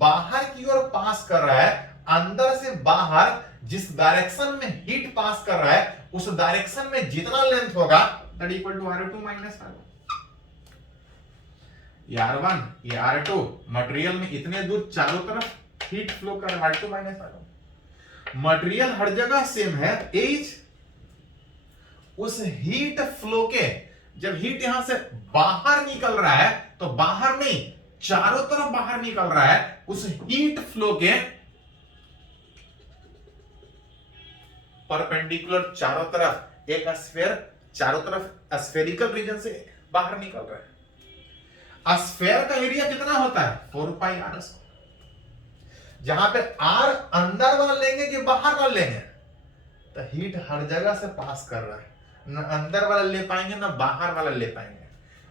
बाहर की ओर पास कर रहा है, अंदर से बाहर जिस डायरेक्शन में हीट पास कर रहा है उस डायरेक्शन में जितना लेंथ होगा that equal to R2 minus R1। ये R1 ये R2, मटेरियल में इतने दूर चारों तरफ हीट फ्लो कर रहा है, R2 माइनस R1। मटेरियल हर जगह सेम है, H उस हीट फ्लो के, जब हीट यहां से बाहर निकल रहा है तो बाहर नहीं, चारों तरफ बाहर निकल रहा है, उस हीट फ्लो के परपेंडिकुलर चारों तरफ एक स्फीयर चारों तरफ स्फेरिकल रीजन से बाहर निकल रहा है। स्फेयर का एरिया कितना होता है 4 पाई आर स्क्वायर। जहां पे आर अंदर वाला लेंगे कि बाहर वाला लेंगे, तो हीट हर जगह से पास कर रहा है, ना अंदर वाला ले पाएंगे ना बाहर वाला ले पाएंगे।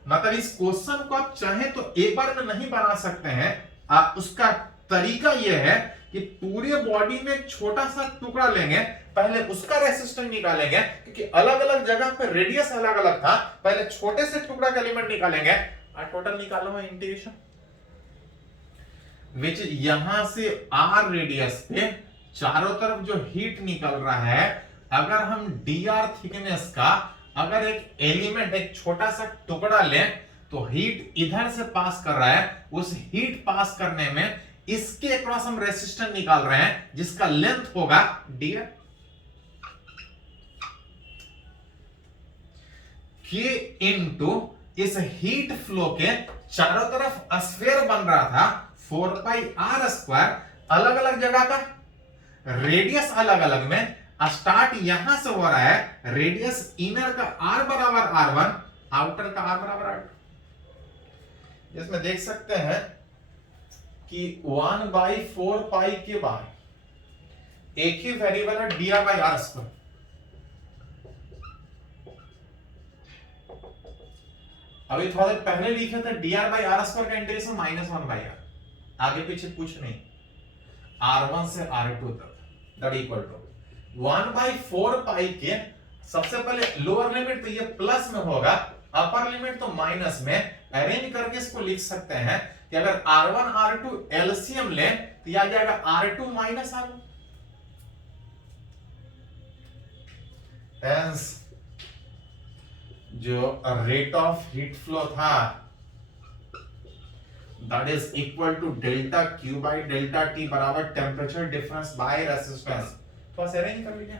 मतलब इस क्वेश्चन को आप चाहे तो एक बार में नहीं बना सकते हैं। आप उसका तरीका यह है कि पूरे बॉडी में एक छोटा सा टुकड़ा लेंगे, पहले उसका रेसिस्टेंस निकालेंगे, क्योंकि अलग अलग जगह पे रेडियस अलग अलग था, पहले छोटे से टुकड़ा का एलिमेंट निकालेंगे और टोटल निकालो इंटीग्रेशन, विच यहां से आर रेडियस पे चारों तरफ जो हीट निकल रहा है, अगर हम dr थिकनेस का अगर एक एलिमेंट एक छोटा सा टुकड़ा लें तो हीट इधर से पास कर रहा है, उस हीट पास करने में इसके अक्रॉस हम रेसिस्टेंस निकाल रहे हैं जिसका लेंथ होगा dr। के इनटू इस हीट फ्लो के चारों तरफ स्फीयर बन रहा था 4 पाई आर स्क्वायर, अलग अलग जगह का रेडियस अलग अलग में, स्टार्ट यहां से हो रहा है, रेडियस इनर का r बराबर r1, आउटर का r बराबर r2। इसमें देख सकते हैं कि 1/4 पाई के बाद एक ही वेरिएबल है dr बाई आर स्क्वायर। अभी थोड़ा देर पहले लिखे थे dr बाई आर स्क्वायर का इंटीग्रेशन -1/r, आगे पीछे कुछ नहीं, r1 से r2 तक दैट इक्वल टू 1/4 पाई के सबसे पहले लोअर लिमिट तो ये प्लस में होगा, अपर लिमिट तो माइनस में। अरेंज करके इसको लिख सकते हैं कि अगर r1 r2 एलसीएम लें तो यह आ जाएगा r2 माइनस r1। हेंस जो रेट ऑफ हीट फ्लो था that is equal to delta Q by delta T बराबर टेम्परेचर डिफरेंस बाय रेसिस्टेंस। थोड़ा सा अरेंज कर लीजिए,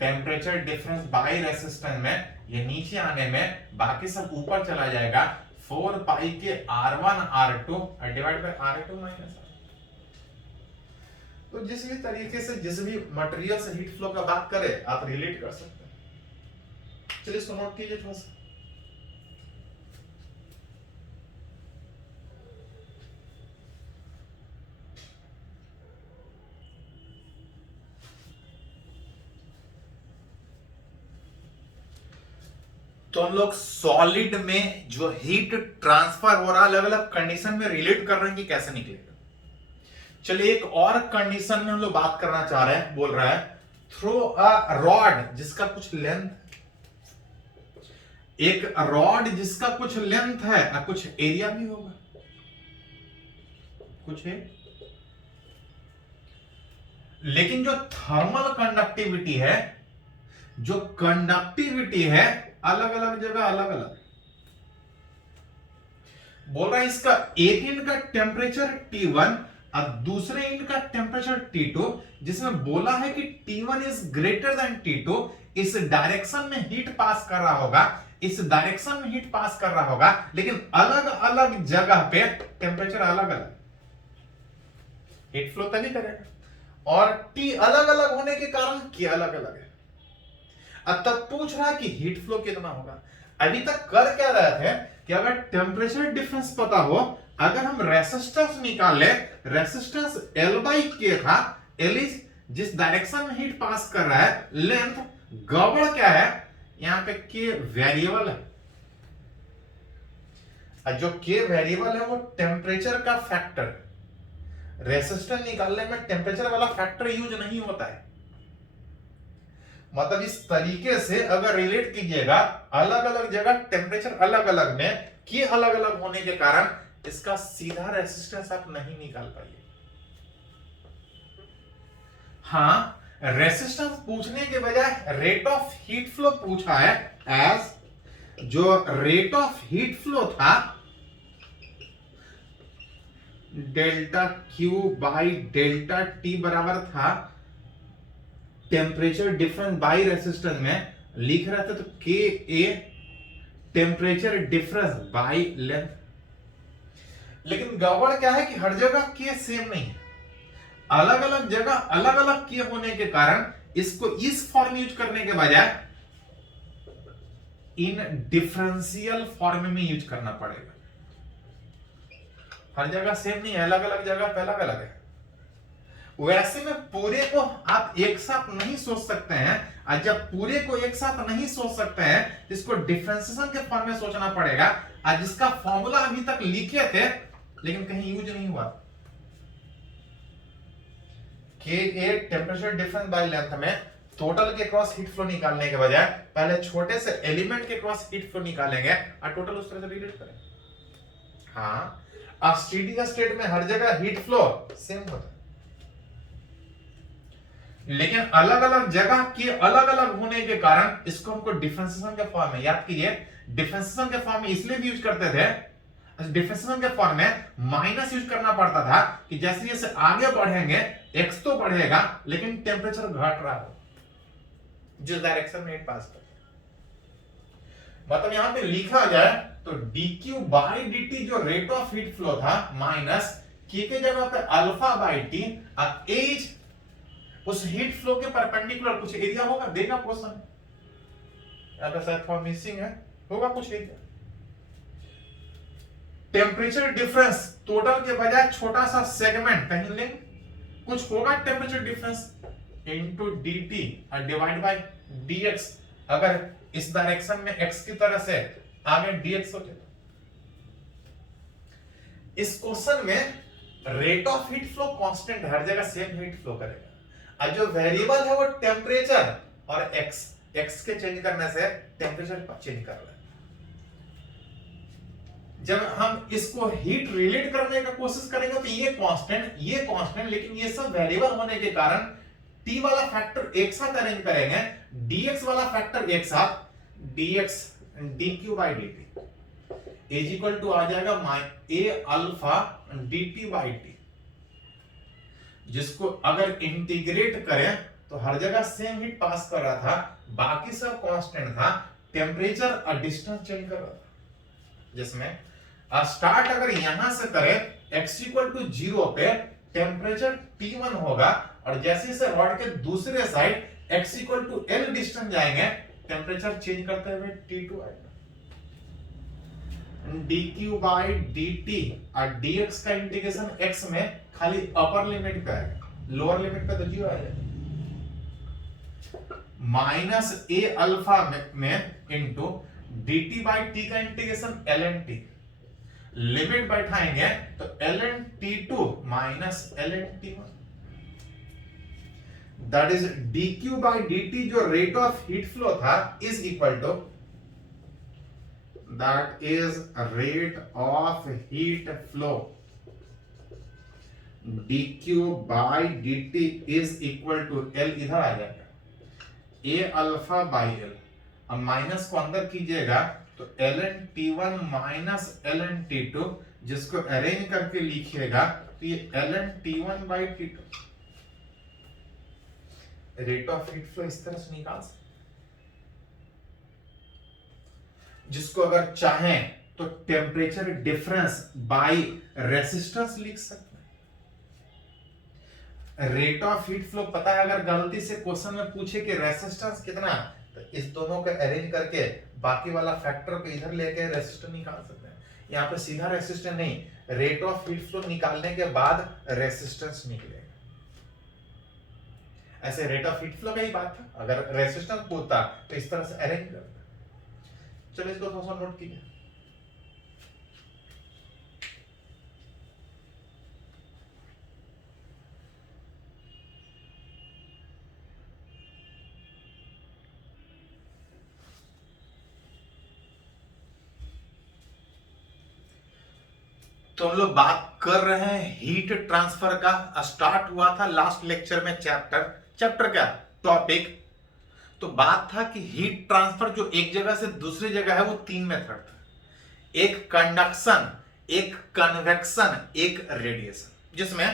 टेम्परेचर डिफरेंस बाय रेसिस्टेंस में ये नीचे आने में बाकी सब ऊपर चला जाएगा, 4 पाई के R1 R2 divide by R2 minus R। तो जिस भी तरीके से जिस भी मटेरियल से हीट फ्लो का बात करें आप रिलेट कर सकते हैं। चलिए इसको नोट कीजिए थोड़ा सा। तो हम लोग सॉलिड में जो हीट ट्रांसफर हो रहा है अलग अलग कंडीशन में रिलेट कर रहे हैं कि कैसे निकलेगा। चलिए एक और कंडीशन में हम लोग बात करना चाह रहे हैं, बोल रहा है थ्रो अ रॉड जिसका कुछ लेंथ, एक रॉड जिसका कुछ लेंथ है और कुछ एरिया भी होगा, कुछ है, लेकिन जो थर्मल कंडक्टिविटी है, जो कंडक्टिविटी है अलग अलग जगह अलग अलग। बोल रहा है इसका एक एंड का टेम्परेचर T1 और दूसरे एंड का टेम्परेचर T2, जिसमें बोला है कि T1 is greater than T2, इस डायरेक्शन में हीट पास कर रहा होगा, इस डायरेक्शन में हीट पास कर रहा होगा, लेकिन अलग अलग जगह पे टेम्परेचर अलग अलग, हीट फ्लो तभी करेगा। और T अलग अलग होने के कारण K अलग अलग है। अब तक पूछ रहा है कि हीट फ्लो कितना होगा। अभी तक कर क्या रहे थे कि अगर टेम्परेचर डिफरेंस पता हो, अगर हम रेसिस्टेंस निकाल ले, रेसिस्टेंस L/K था, L इज जिस डायरेक्शन में हीट पास कर रहा है, लेंथ, गड़बड़ क्या है यहां पे K वेरिएबल है, और जो K वेरिएबल है वो टेम्परेचर का फैक्टर है। रेसिस्टेंस निकालने में टेम्परेचर वाला फैक्टर यूज नहीं होता है। मतलब इस तरीके से अगर रिलेट कीजिएगा, अलग अलग जगह टेम्परेचर अलग अलग में, K अलग अलग होने के कारण इसका सीधा रेसिस्टेंस आप नहीं निकाल पाइए। हां, रेसिस्टेंस पूछने के बजाय रेट ऑफ हीट फ्लो पूछा है, एज जो रेट ऑफ हीट फ्लो था delta Q by delta T बराबर था टेम्परेचर डिफरेंस बाई रेसिस्टेंस में, लिख रहा था तो K A temperature difference by length. लेकिन गड़बड़ क्या है कि हर जगह K सेम नहीं है, अलग अलग जगह अलग अलग K होने के कारण इसको इस फॉर्म यूज करने के बजाय इन डिफरेंशियल फॉर्म में यूज करना पड़ेगा। हर जगह सेम नहीं है, अलग अलग जगह पे अलग अलग है। वैसे में पूरे को आप एक साथ नहीं सोच सकते हैं, और जब पूरे को एक साथ नहीं सोच सकते हैं तो इसको डिफरेंशिएशन के फॉर्म में सोचना पड़ेगा, और जिसका फॉर्मूला अभी तक लिखे थे लेकिन कहीं यूज नहीं हुआ। के टेम्परेचर डिफरेंस बाय लेंथ में टोटल के क्रॉस हीट फ्लो निकालने के बजाय पहले छोटे से एलिमेंट के क्रॉस हीट फ्लो निकालेंगे और टोटल उस तरह से रिलेट करेंगे। हाँ, अब स्टेडी स्टेट में हर जगह हीट फ्लो सेम होता है, लेकिन अलग अलग जगह के अलग अलग होने के कारण इसको हमको डिफरेंशिएशन के फॉर्म में, याद कीजिए डिफरेंशिएशन के फॉर्म में इसलिए भी यूज करते थे, डिफरेंशिएशन के फॉर्म में माइनस यूज करना पड़ता था कि जैसे जैसे आगे बढ़ेंगे एक्स तो बढ़ेगा लेकिन टेम्परेचर घट रहा हो जिस डायरेक्शन में हीट पास कर, मतलब यहां पे लिखा जाए तो dq बाई dt जो रेट ऑफ हीट फ्लो था माइनस k के जगह पे अल्फा बाई टी, एज उस हीट फ्लो के परपेंडिकुलर कुछ एरिया होगा, देगा क्वेश्चन, यहां पे शायद थोड़ा मिसिंग है, होगा कुछ एरिया। टेम्परेचर डिफरेंस टोटल के बजाय छोटा सा सेगमेंट कहीं लेंगे, कुछ होगा टेम्परेचर डिफरेंस इनटू dt और डिवाइड बाय dx, अगर इस डायरेक्शन में x की तरह से आगे dx हो जाए। इस क्वेश्चन में rate of heat flow constant, हर जगह सेम हीट फ्लो करेगा, और जो वेरिएबल है वो टेम्परेचर और x के चेंज करने से टेम्परेचर चेंज कर रहा है। जब हम इसको हीट रिलेट करने का कोशिश करेंगे तो ये कांस्टेंट, लेकिन ये सब वेरिएबल होने के कारण t वाला फैक्टर एक साथ अरेंज करेंगे, dx वाला फैक्टर एक साथ, dx dq by dt is equal to आ जाएगा a alpha dt by T, जिसको अगर इंटीग्रेट करें तो हर जगह सेम हीट पास कर रहा था, बाकी सब कांस्टेंट था, टेम्परेचर और डिस्टेंस चेंज कर रहा था, जिसमें स्टार्ट अगर यहां से करें x इक्वल टू 0 पे टेम्परेचर T1 होगा, और जैसे से रॉड के दूसरे side x equal to L distance जाएंगे टेम्परेचर चेंज करते हुए T2 आएगा। dq बाई dt और dx का इंटीग्रेशन x में खाली अपर लिमिट पे आएगा, लोअर लिमिट पे तो 0 आ जाएगा, माइनस a अल्फा में इंटू dt बाई t का इंटीग्रेशन ln t, लिमिट बैठाएंगे तो ln t2 minus ln t1, that is dq by dt जो रेट ऑफ हीट फ्लो था is equal to, that is rate of heat flow dq by dt is equal to l, इधर आ जाएगा a alpha by l, अब minus को अंदर कीजिएगा तो ln t1 minus ln t2, जिसको अरेंज करके लिखिएगा तो ये ln t1 by t2, rate of heat flow इस तरह से निकाल सकते, जिसको अगर चाहें तो टेम्परेचर डिफरेंस बाई रेसिस्टेंस लिख सकते हैं। रेट ऑफ हीट फ्लो पता है, अगर गलती से क्वेश्चन में पूछे कि रेसिस्टेंस कितना, तो इस दोनों को अरेंज करके बाकी वाला फैक्टर को इधर लेके रेसिस्टेंस निकाल सकते हैं। यहाँ पे सीधा रेसिस्टेंस नहीं, रेट ऑफ हीट फ्लो निकालने के बाद रेसिस्टेंस निकलेगा। ऐसे रेट ऑफ हीट फ्लो का ही बात था, अगर रेसिस्टेंस पूछता तो इस तरह से अरेंज करता। चलो इसको थोड़ा सा नोट कीजिए। तो हम लोग बात कर रहे हैं हीट ट्रांसफर का। स्टार्ट हुआ था लास्ट लेक्चर में चैप्टर क्या टॉपिक, तो बात था कि हीट ट्रांसफर जो एक जगह से दूसरी जगह है वो 3 मेथड था, एक कंडक्शन, एक कन्वेक्शन, एक रेडिएशन। जिसमें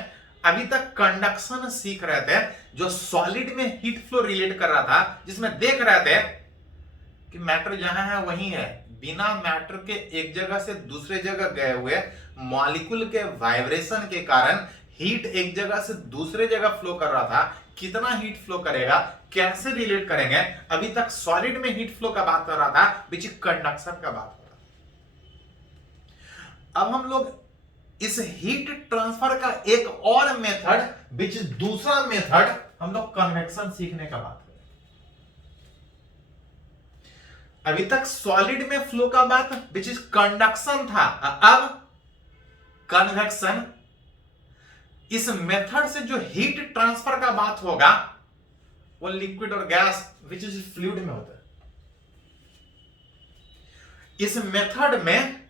अभी तक कंडक्शन सीख रहे थे जो सॉलिड में हीट फ्लो रिलेट कर रहा था, जिसमें देख रहे थे कि मैटर जहां है वहीं है, बिना मैटर के एक जगह से दूसरे जगह गए हुए मॉलिक्यूल के वाइब्रेशन के कारण हीट एक जगह से दूसरे जगह फ्लो कर रहा था। कितना हीट फ्लो करेगा, कैसे रिलेट करेंगे, अभी तक सॉलिड में हीट फ्लो का बात कर रहा था, बीच कंडक्शन का बात कर रहा था। अब हम लोग इस हीट ट्रांसफर का एक और मेथड विच दूसरा मेथड हम लोग कन्वेक्शन सीखने का बात करें। अभी तक सॉलिड में फ्लो का बात विच इज कंडक्शन था, अब कन्वेक्शन। इस मेथड से जो हीट ट्रांसफर का बात होगा वो लिक्विड और गैस विच इज फ्लूइड में होता है। इस मेथड में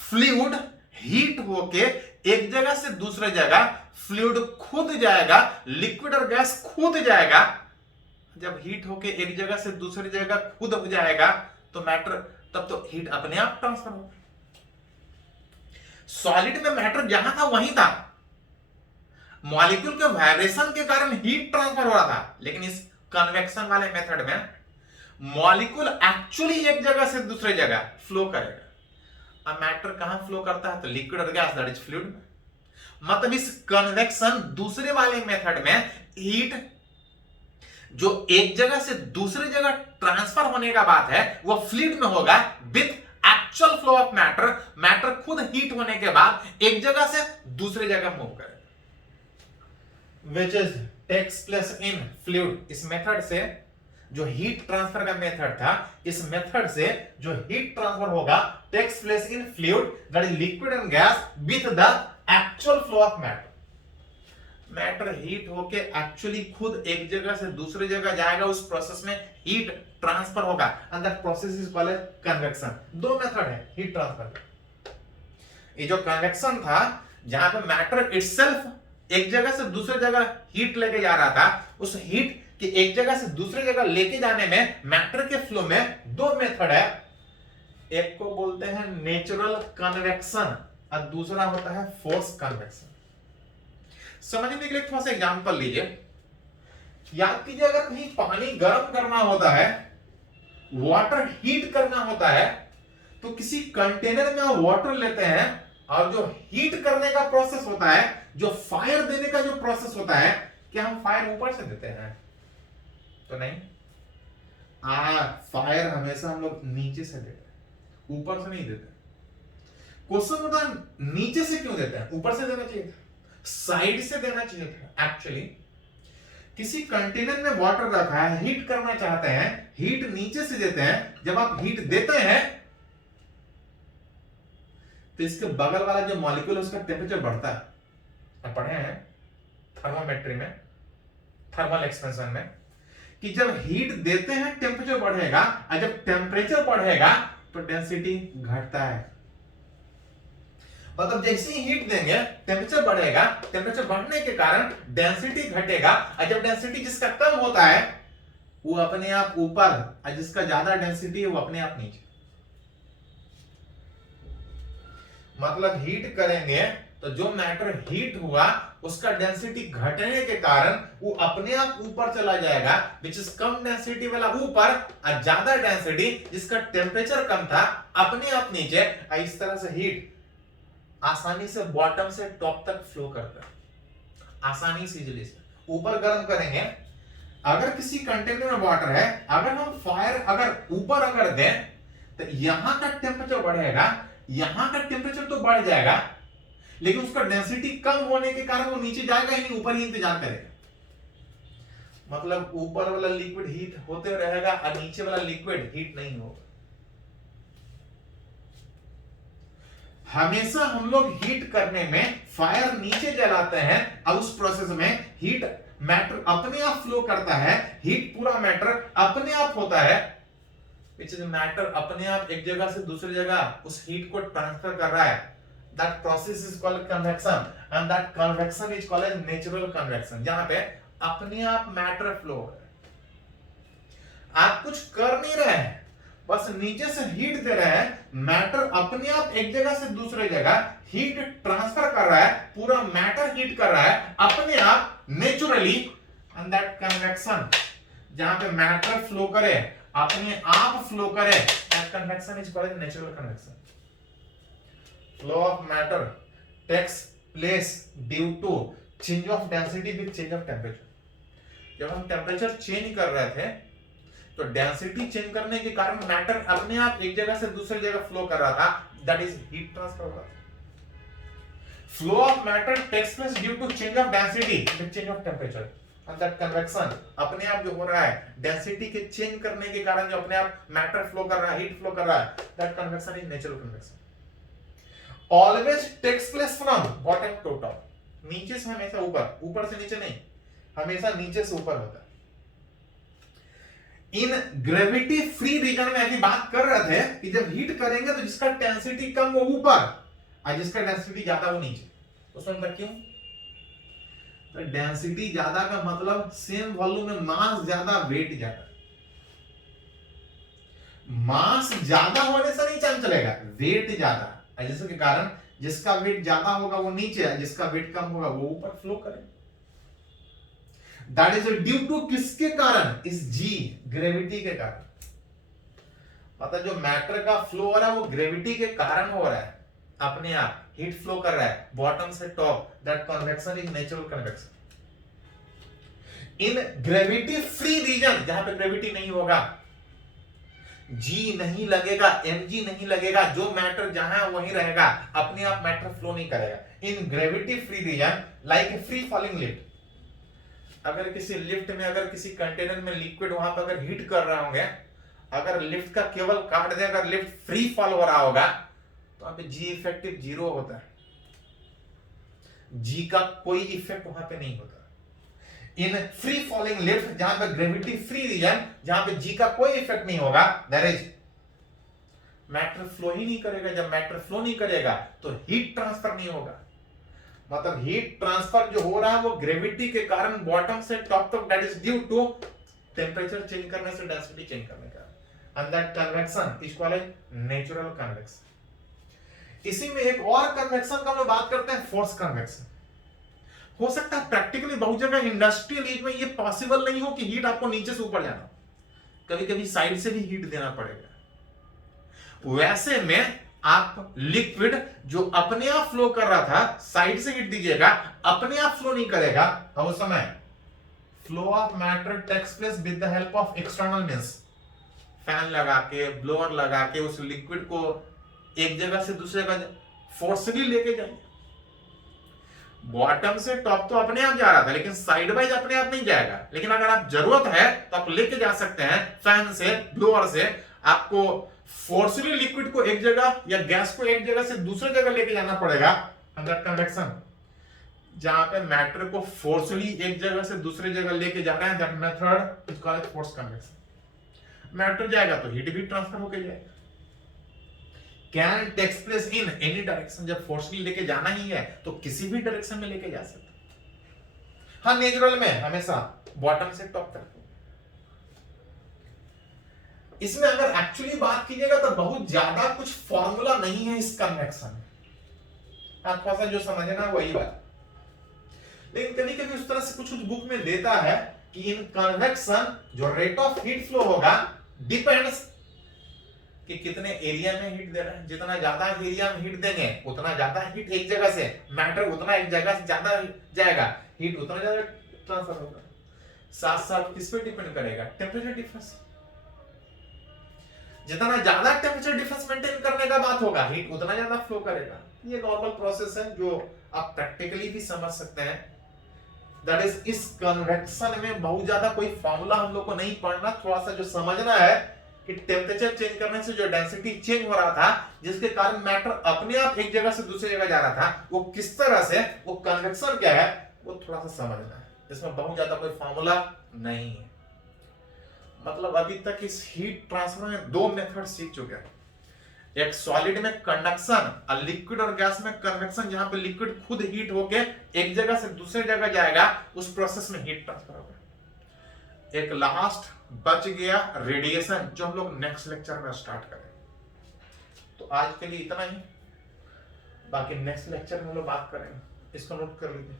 फ्लूइड हीट होके एक जगह से दूसरे जगह फ्लूइड खुद जाएगा, लिक्विड और गैस खुद जाएगा। जब हीट होके एक जगह से दूसरी जगह खुद हो जाएगा तो मैटर, तब तो हीट अपने आप ट्रांसफर होगा। सॉलिड में मैटर जहां था वहीं था, मॉलिक्यूल के वाइब्रेशन के कारण हीट ट्रांसफर हो रहा था। लेकिन इस कन्वेक्शन वाले मेथड में मॉलिक्यूल एक्चुअली एक जगह से दूसरे जगह फ्लो करेगा। अब मैटर कहां फ्लो करता है तो लिक्विड और गैस, दैट इज फ्लूइड। मतलब इस कन्वेक्शन दूसरे वाले मेथड में हीट जो एक जगह से दूसरी जगह ट्रांसफर होने का बात है वो फ्लूइड में होगा with actual flow of matter. Matter खुद हीट होने के बाद एक जगह से दूसरी जगह मूव करेगा, which is takes place in fluid। इस मेथड से जो हीट ट्रांसफर का मेथड था, इस मेथड से जो हीट ट्रांसफर होगा takes place in fluid, that is liquid and gas with the actual flow of matter। Matter heat होके एक्चुअली खुद एक जगह से दूसरी जगह जाएगा, उस प्रोसेस में हीट ट्रांसफर होगा and that process is called convection. दो मेथड है हीट ट्रांसफर। ये जो कन्वेक्शन था जहां पे मैटर इटसेल्फ एक जगह से दूसरी जगह हीट लेके जा रहा था, उस हीट कि एक जगह से दूसरी जगह लेके जाने में मैटर के फ्लो में दो मेथड है। एक को बोलते हैं नेचुरल कन्वेक्शन और दूसरा होता है फोर्स कन्वेक्शन। समझने के लिए थोड़ा सा एग्जांपल लीजिए। याद कीजिए, अगर कहीं पानी गर्म करना होता है, वाटर हीट करना होता है, तो किसी कंटेनर में आप वाटर लेते हैं और जो हीट करने का प्रोसेस होता है, जो फायर देने का जो प्रोसेस होता है, क्या हम फायर ऊपर से देते हैं? तो नहीं, फायर हमेशा हम लोग नीचे से देते हैं, ऊपर से नहीं देते। क्वेश्चन होता है नीचे से क्यों देते हैं? ऊपर से देना चाहिए था, साइड से देना चाहिए था। एक्चुअली किसी कंटेनर में वाटर रखा है, हीट करना चाहते हैं, हीट नीचे से देते हैं। जब आप हीट देते हैं तो इसके बगल वाला जो मॉलिक्यूल है उसका टेम्परेचर बढ़ता है। आप पढ़े हैं थर्मोमेट्री में, थर्मल एक्सपेंशन में, कि जब हीट देते हैं टेम्परेचर बढ़ेगा और जब टेम्परेचर बढ़ेगा तो डेंसिटी घटता है। मतलब जैसे ही हीट देंगे टेम्परेचर बढ़ेगा, टेम्परेचर बढ़ने के कारण डेंसिटी घटेगा और जब डेंसिटी जिसका कम होता है वो अपने आप ऊपर और जिसका ज्यादा डेंसिटी है वो अपने आप नीचे। मतलब हीट करेंगे तो जो मैटर हीट हुआ उसका डेंसिटी घटने के कारण वो अपने आप ऊपर चला जाएगा, विच इज कम डेंसिटी वाला ऊपर और ज्यादा डेंसिटी जिसका टेम्परेचर कम था अपने आप नीचे। इस तरह से हीट आसानी से बॉटम से टॉप तक फ्लो करता है, आसानी से, इजीली से। ऊपर गर्म करेंगे, अगर किसी कंटेनर में वाटर है, अगर हम फायर अगर ऊपर अगर दें तो यहां का टेम्परेचर बढ़ेगा, यहां का टेम्परेचर तो बढ़ जाएगा लेकिन उसका डेंसिटी कम होने के कारण वो नीचे जाएगा ही नहीं, ऊपर ही इंतजार करेगा। मतलब ऊपर वाला लिक्विड हीट होते रहेगा और नीचे वाला लिक्विड हीट नहीं होगा। हमेशा हम लोग हीट करने में फायर नीचे जलाते हैं और उस प्रोसेस में हीट मैटर अपने आप फ्लो करता है, हीट पूरा मैटर अपने आप होता है, which is मैटर अपने आप एक जगह से दूसरी जगह उस हीट को ट्रांसफर कर रहा है। That process is called convection and that convection is called as natural convection, जहां पे अपने आप मैटर फ्लो हो रहा है। आप कुछ कर नहीं रहे हैं, बस नीचे से हीट दे रहे हैं, मैटर अपने आप एक जगह से दूसरे जगह हीट ट्रांसफर कर रहा है, पूरा मैटर हीट कर रहा है अपने आप नेचुरली। एंड दैट कन्वेक्शन जहां पे मैटर फ्लो करे, अपने आप फ्लो करे, that convection is called natural convection. Flow of matter takes place due to change of density with change of temperature. जब हम टेम्परेचर चेंज कर रहे थे तो डेंसिटी चेंज करने के कारण मैटर अपने आप एक जगह से दूसरी जगह फ्लो कर रहा था, दैट इज हीट ट्रांसफर हो रहा था। flow of matter takes place due to change of density with change of temperature and that convection अपने आप जो हो रहा है डेंसिटी के चेंज करने के कारण जो अपने आप मैटर फ्लो कर रहा है, हीट फ्लो कर रहा है, that convection is natural convection. Always takes place from bottom to top. नीचे से हमेशा ऊपर, ऊपर से नीचे नहीं, हमेशा नीचे से ऊपर होता है. इन ग्रेविटी फ्री रीजन में अभी बात कर रहे थे कि जब हीट करेंगे तो जिसका डेंसिटी कम वो ऊपर और जिसका डेंसिटी ज्यादा वो नीचे. उसमें मतलब क्यों? तो डेंसिटी ज्यादा का मतलब सेम वॉल्यूम में मास ज्यादा, वेट ज्यादा. मास ज्यादा होने से नहीं चल चलेगा, वेट ज्यादा, जिसके कारण जिसका वेट ज्यादा होगा वो नीचे है, जिसका वेट कम होगा वो ऊपर फ्लो करेगा. दैट इज ड्यू टू किसके कारण? इस जी, ग्रेविटी के कारण. मतलब जो मैटर का फ्लो हो रहा है वो ग्रेविटी के कारण हो रहा है, अपने आप हीट फ्लो कर रहा है बॉटम से top. That convection is natural convection. In gravity free region, जहां पे ग्रेविटी नहीं होगा, जी नहीं लगेगा, mg नहीं लगेगा, जो मैटर जहां है वहीं रहेगा, अपने आप मैटर फ्लो नहीं करेगा. In gravity free region like free falling lift. अगर किसी लिफ्ट में, अगर किसी कंटेनर में लिक्विड वहां पर अगर हीट कर रहे होंगे, अगर लिफ्ट का केबल काट दे, अगर लिफ्ट फ्री फॉल हो रहा होगा तो वहां पे जी इफेक्टिव 0 होता है. जी का कोई इफेक्ट वहां पे नहीं होता. इन फ्री फॉलिंग लिफ्ट, जहां पे ग्रेविटी फ्री रीजन, जहां पे जी का कोई इफेक्ट नहीं होगा, देयर इज मैटर फ्लो ही नहीं करेगा. जब मैटर फ्लो नहीं करेगा तो हीट ट्रांसफर नहीं होगा. मतलब हीट ट्रांसफर जो हो रहा है वो ग्रेविटी के कारण बॉटम से टॉप तक, that is due to temperature change करने से, डेंसिटी चेंज करने का. And that convection is called natural convection. इसी में एक और कन्वेक्शन का हम बात करते हैं, फोर्स कन्वेक्शन. हो सकता है प्रैक्टिकली बहुत जगह इंडस्ट्रियल एज में ये पॉसिबल नहीं हो कि हीट आपको नीचे से ऊपर जाना, कभी कभी साइड से भी हीट देना पड़ेगा. वैसे में आप लिक्विड जो अपने आप फ्लो कर रहा था, साइड से हीट दीजिएगा, अपने आप फ्लो नहीं करेगा. तो उस समय flow of matter takes place with the help of external means, fan लगा के, ब्लोअर लगा के उस लिक्विड को एक जगह से दूसरे जगह फोर्सली लेके जाइए. बॉटम से टॉप तो अपने आप जा रहा था, लेकिन साइड वाइज अपने आप नहीं जाएगा. लेकिन अगर आप जरूरत है तो आप लेके जा सकते हैं फैन से, ब्लोअर से. आपको फोर्सली लिक्विड को एक जगह या गैस को एक जगह से दूसरे जगह लेके जाना पड़ेगा. अंदर कन्वेक्शन, जहां पे मैटर को फोर्सली एक जगह से दूसरे जगह लेके जा रहे हैं, that method is called force convection. Matter जाएगा तो हीट भी ट्रांसफर होके जाएगा. Can takes place in any direction. जब फोर्सली लेके जाना ही है तो किसी भी डायरेक्शन में लेके जा सकते हैं. हाँ, नेचुरल में हमेशा बॉटम से टॉप तक. इसमें अगर एक्चुअली बात कीजिएगा तो बहुत ज्यादा कुछ फॉर्मूला नहीं है इस कन्वेक्शन में. आप थोड़ा सा जो समझना वही बात. लेकिन कभी कभी उस तरह से कुछ बुक में देता है कि इन कन्वेक्शन जो रेट ऑफ हीट फ्लो होगा डिपेंड्स कि कितने एरिया में हीट दे रहे हैं. जितना ज्यादा एरिया में हीट देंगे उतना ज्यादा हीट एक जगह से, मैटर उतना एक जगह से ज्यादा जाएगा, हीट उतना ज्यादा ट्रांसफर होगा. साथ साथ किस पे डिपेंड करेगा? Temperature difference. जितना ज्यादा टेंपरेचर डिफरेंस मेंटेन करने का बात होगा, हीट उतना ज्यादा फ्लो करेगा. ये नॉर्मल प्रोसेस है जो आप प्रैक्टिकली भी समझ सकते हैं. दैट इज, इस कन्वेक्शन में बहुत ज्यादा कोई फार्मूला हम लोग को नहीं पढ़ना. थोड़ा सा जो समझना है कि टेंपरेचर चेंज करने से जो डेंसिटी चेंज हो रहा था, जिसके कारण मैटर अपने आप एक जगह से दूसरी जगह जा रहा था, वो किस तरह से, वो कन्वेक्शन क्या है, वो थोड़ा सा समझना है. इसमें बहुत ज्यादा कोई फार्मूला नहीं है. मतलब अभी तक इस हीट ट्रांसफर में 2 मेथड सीख चुके हैं. एक सॉलिड में कंडक्शन और लिक्विड और गैस में कन्वेक्शन, जहां पे लिक्विड खुद हीट होके एक जगह से दूसरे जगह जाएगा, उस प्रोसेस में हीट ट्रांसफर होगा. एक लास्ट बच गया रेडिएशन, जो हम लोग नेक्स्ट लेक्चर में स्टार्ट करें. तो आज के लिए इतना ही, बाकी नेक्स्ट लेक्चर में हम लोग बात करेंगे. इसको नोट कर लीजिए.